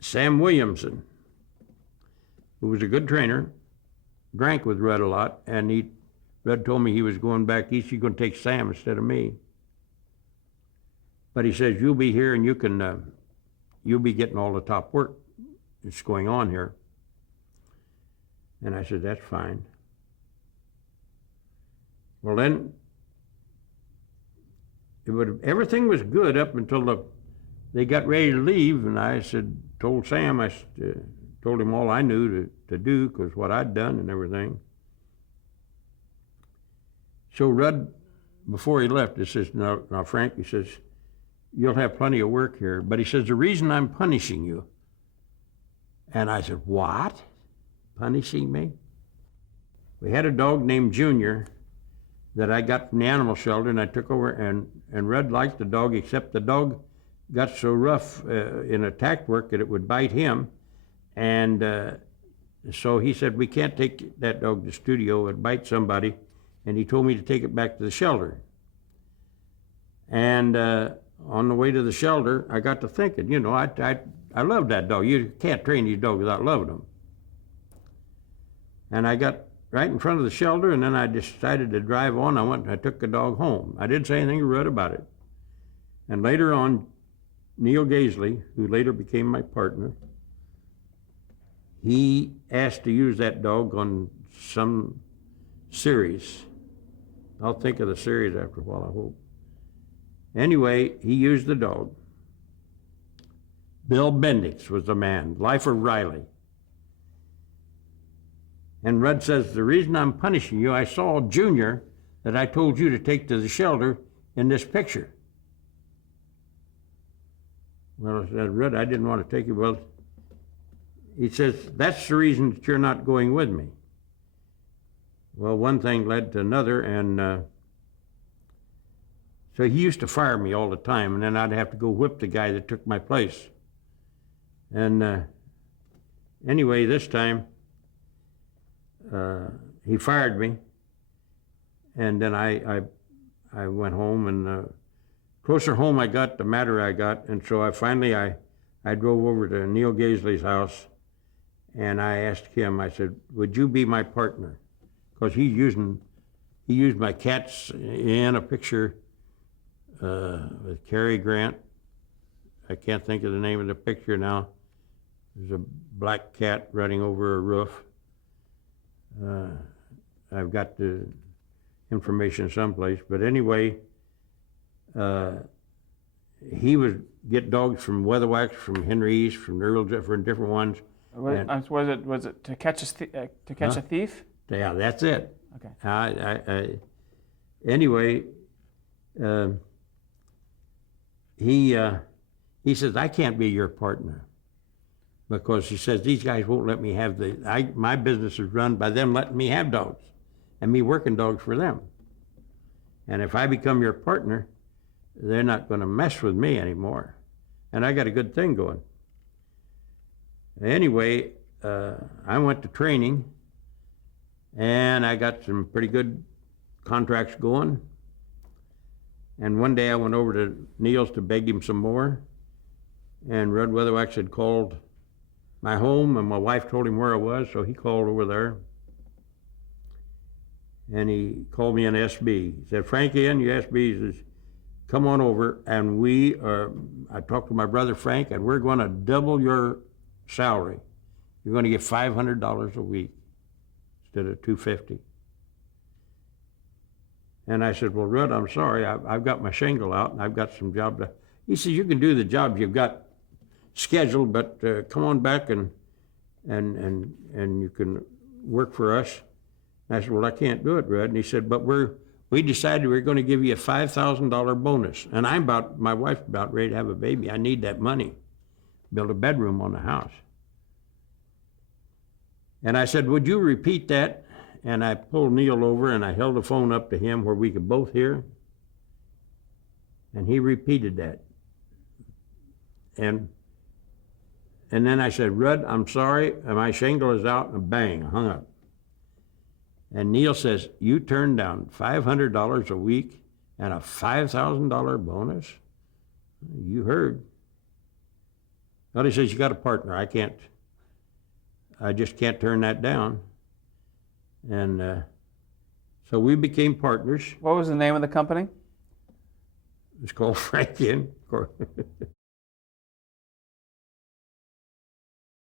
Sam Williamson, who was a good trainer, drank with Rudd a lot, and Rudd told me he was going back east. He's going to take Sam instead of me. But he says, you'll be here and you'll be getting all the top work that's going on here. And I said, that's fine. Well, then, everything was good up until they got ready to leave, and I told Sam, told him all I knew to do, because what I'd done and everything. So Rudd, before he left, he says, now Frank, he says, you'll have plenty of work here, but he says, the reason I'm punishing you. And I said, what? Punishing me? We had a dog named Junior that I got from the animal shelter, and I took over, and Rudd liked the dog, except the dog got so rough in attack work that it would bite him. And so he said, we can't take that dog to the studio, it bite somebody. And he told me to take it back to the shelter. And on the way to the shelter, I got to thinking, I love that dog. You can't train these dogs without loving them. And I got right in front of the shelter, and then I decided to drive on. I took the dog home. I didn't say anything to Rudd about it. And later on, Neil Gaisley, who later became my partner, he asked to use that dog on some series. I'll think of the series after a while, I hope. Anyway, he used the dog. Bill Bendix was the man, Life of Riley. And Rudd says, the reason I'm punishing you, I saw Junior that I told you to take to the shelter in this picture. Well, I said, Rudd, I didn't want to take you. Well, he says, that's the reason that you're not going with me. Well, one thing led to another, and so he used to fire me all the time, and then I'd have to go whip the guy that took my place. And anyway, this time, he fired me, and then I went home, and closer home I got, the madder I got, and so I drove over to Neil Gaisley's house, and I asked him, I said, would you be my partner? Because he used my cats in a picture with Cary Grant. I can't think of the name of the picture now. There's a black cat running over a roof. I've got the information someplace, but anyway, he would get dogs from Weatherwax, from Henry East, from Earl, from different ones. Was it to catch a thief? Yeah, that's it. Okay. Anyway, he says, I can't be your partner, because he says, these guys won't let me have my business is run by them letting me have dogs and me working dogs for them. And if I become your partner, they're not going to mess with me anymore. And I got a good thing going. Anyway, I went to training, and I got some pretty good contracts going. And one day I went over to Neil's to beg him some more, and Rudd Weatherwax had called my home, and my wife told him where I was, so he called over there. And he called me an SB. He said, Frankie, in your SB, he says, come on over, and I talked to my brother Frank, and we're going to double your salary. You're going to get $500 a week instead of $250. And I said, well, Rudd, I'm sorry, I've got my shingle out, and I've got some job to. He says, you can do the jobs you've got scheduled, but come on back and you can work for us. And I said, well, I can't do it, Rudd. And he said, but we decided we're going to give you a $5,000 bonus. And my wife's about ready to have a baby. I need that money, build a bedroom on the house. And I said, would you repeat that? And I pulled Neil over, and I held the phone up to him where we could both hear. And he repeated that. And then I said, Rudd, I'm sorry, my shingle is out, and bang, I hung up. And Neil says, you turned down $500 a week and a $5,000 bonus? You heard. Well, he says, you got a partner. I just can't turn that down. And so we became partners. What was the name of the company? It's called Frank Inn.